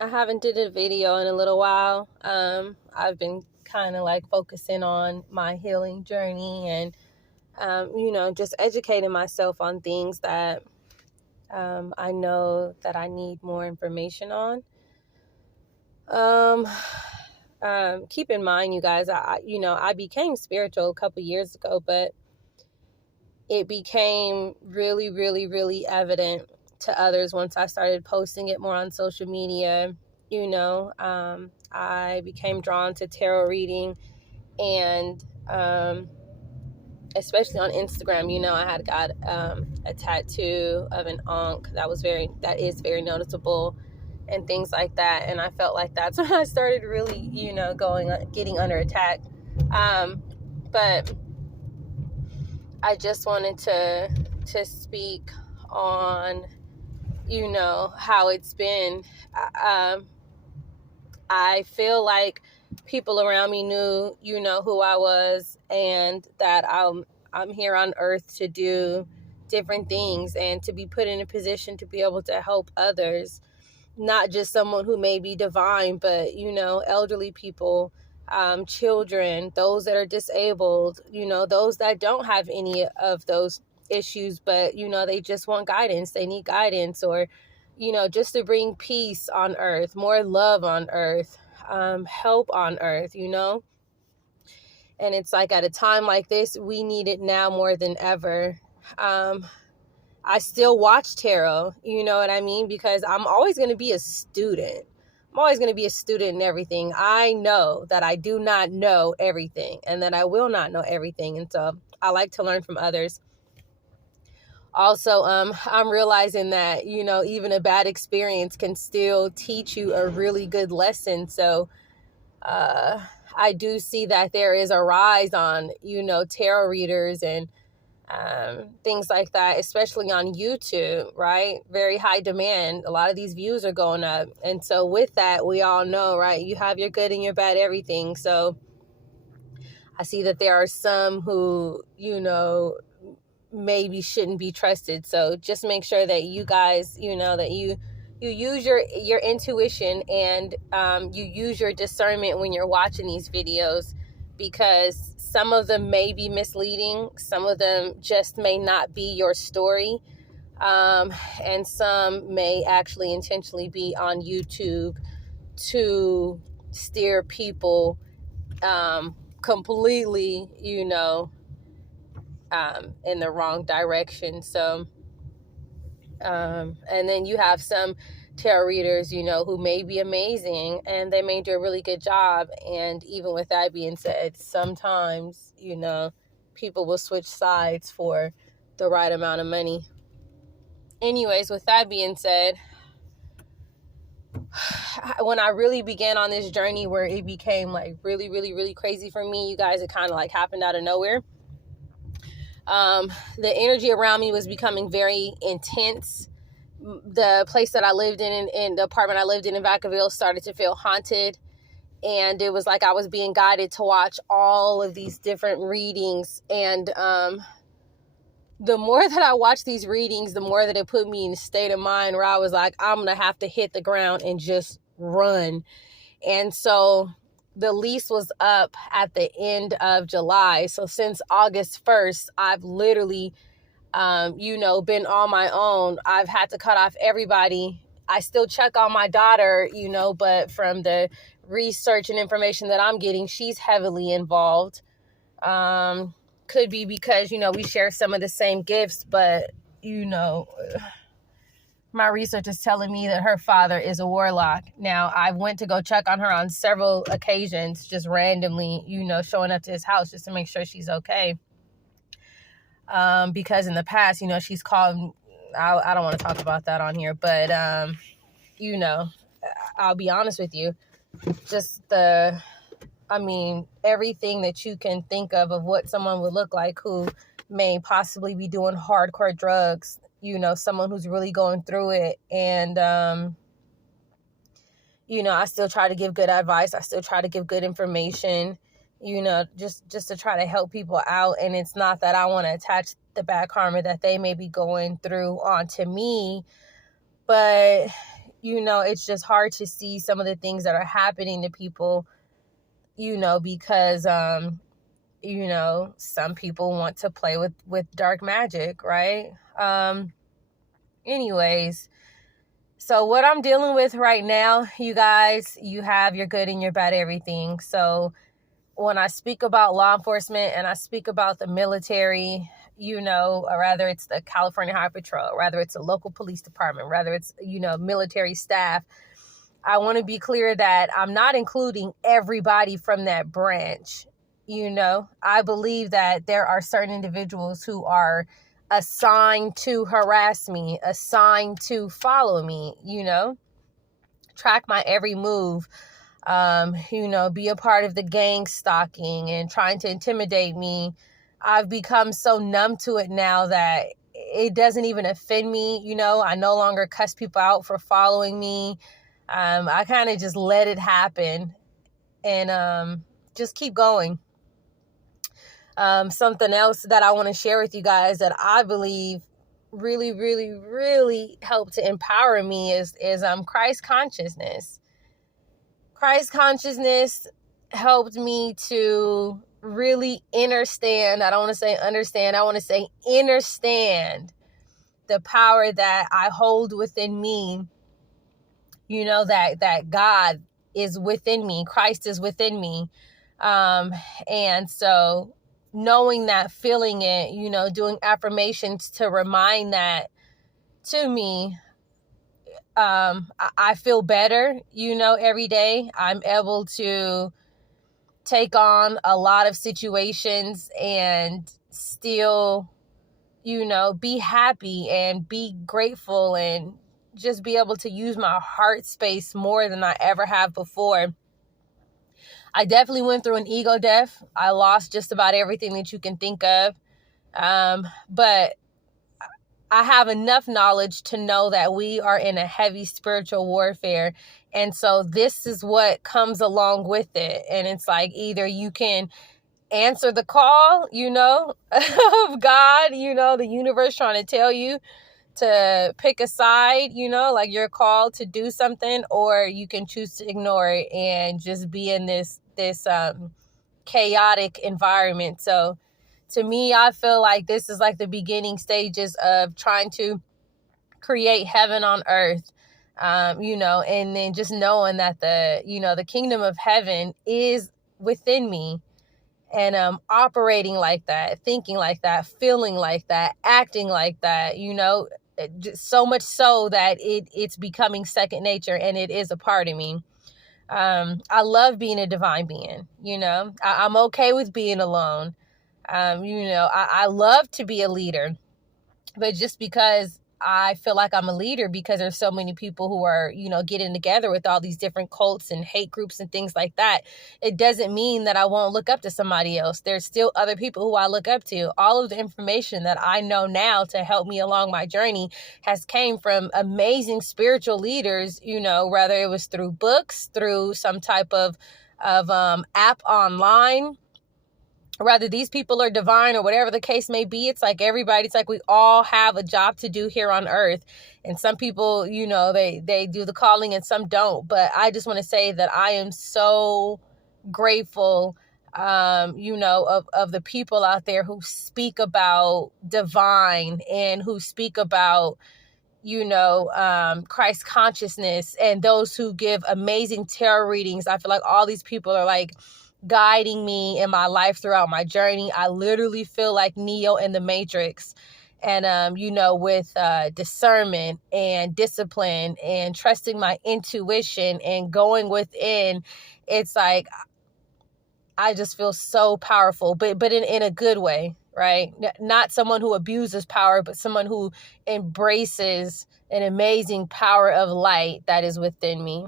I haven't did a video in a little while. I've been kind of like focusing on my healing journey and, just educating myself on things that I know that I need more information on. Keep in mind, you guys, I became spiritual a couple years ago, but it became really, really, really evident to others once I started posting it more on social media. I became drawn to tarot reading, and especially on Instagram, I had got a tattoo of an ankh that is very noticeable and things like that. And I felt like that's when I started really, getting under attack. But I just wanted to speak on, how it's been. I feel like people around me knew, who I was, and that I'm here on earth to do different things and to be put in a position to be able to help others, not just someone who may be divine, but, elderly people, children, those that are disabled, those that don't have any of those issues, but, they just want guidance. They need guidance, or, just to bring peace on earth, more love on earth, help on earth, And it's like at a time like this, we need it now more than ever. I still watch tarot, you know what I mean? Because I'm always going to be a student. I'm always going to be a student in everything. I know that I do not know everything and that I will not know everything. And so I like to learn from others. Also, I'm realizing that, even a bad experience can still teach you a really good lesson. So I do see that there is a rise on, tarot readers and things like that, especially on YouTube, right? Very high demand. A lot of these views are going up. And so with that, we all know, right? You have your good and your bad everything. So I see that there are some who, maybe shouldn't be trusted. So just make sure that you guys, that you use your intuition and you use your discernment when you're watching these videos, because some of them may be misleading. Some of them just may not be your story. And some may actually intentionally be on YouTube to steer people completely, in the wrong direction. So, and then you have some tarot readers, who may be amazing and they may do a really good job. And even with that being said, sometimes, people will switch sides for the right amount of money. Anyways, with that being said, when I really began on this journey where it became like really, really, really crazy for me, you guys, it kind of like happened out of nowhere. The energy around me was becoming very intense. The place that I lived in the apartment I lived in Vacaville, started to feel haunted. And it was like I was being guided to watch all of these different readings. And the more that I watched these readings, the more that it put me in a state of mind where I was like, I'm going to have to hit the ground and just run. And so the lease was up at the end of July. So since August 1st, I've literally, been on my own. I've had to cut off everybody. I still check on my daughter, but from the research and information that I'm getting, she's heavily involved. Could be because, we share some of the same gifts, but, my research is telling me that her father is a warlock. Now, I went to go check on her on several occasions, just randomly, showing up to his house just to make sure she's okay. Because in the past, she's called, I don't want to talk about that on here, but, I'll be honest with you, just everything that you can think of what someone would look like who may possibly be doing hardcore drugs, someone who's really going through it. And, I still try to give good advice. I still try to give good information, just to try to help people out. And it's not that I want to attach the bad karma that they may be going through onto me, but, it's just hard to see some of the things that are happening to people, because, some people want to play with dark magic, right? Anyways, so what I'm dealing with right now, you guys, you have your good and your bad everything. So when I speak about law enforcement and I speak about the military, whether it's the California Highway Patrol, whether it's a local police department, whether it's, military staff, I want to be clear that I'm not including everybody from that branch. I believe that there are certain individuals who are assigned to harass me, assigned to follow me, track my every move, be a part of the gang stalking and trying to intimidate me. I've become so numb to it now that it doesn't even offend me. I no longer cuss people out for following me. I kind of just let it happen and just keep going. Something else that I want to share with you guys that I believe really, really, really helped to empower me is Christ consciousness. Christ consciousness helped me to really understand. I don't want to say understand. I want to say understand the power that I hold within me. That God is within me. Christ is within me. And so knowing that, feeling it, doing affirmations to remind that to me, I feel better, every day. I'm able to take on a lot of situations and still, be happy and be grateful and just be able to use my heart space more than I ever have before. I definitely went through an ego death. I lost just about everything that you can think of. But I have enough knowledge to know that we are in a heavy spiritual warfare. And so this is what comes along with it. And it's like either you can answer the call, of God, the universe trying to tell you to pick a side, like you're called to do something, or you can choose to ignore it and just be in this chaotic environment. So to me, I feel like this is like the beginning stages of trying to create heaven on earth, and then just knowing that the kingdom of heaven is within me, and operating like that, thinking like that, feeling like that, acting like that, so much so that it's becoming second nature and it is a part of me. I love being a divine being, I'm okay with being alone. I love to be a leader, but just because I feel like I'm a leader because there's so many people who are, getting together with all these different cults and hate groups and things like that, it doesn't mean that I won't look up to somebody else. There's still other people who I look up to. All of the information that I know now to help me along my journey has came from amazing spiritual leaders, whether it was through books, through some type of app online, whether these people are divine or whatever the case may be. It's like it's like we all have a job to do here on earth. And some people, they do the calling and some don't. But I just want to say that I am so grateful, of the people out there who speak about divine and who speak about, Christ consciousness, and those who give amazing tarot readings. I feel like all these people are like guiding me in my life throughout my journey. I literally feel like Neo in the Matrix. And, with discernment and discipline and trusting my intuition and going within, it's like I just feel so powerful, but in a good way, right? Not someone who abuses power, but someone who embraces an amazing power of light that is within me.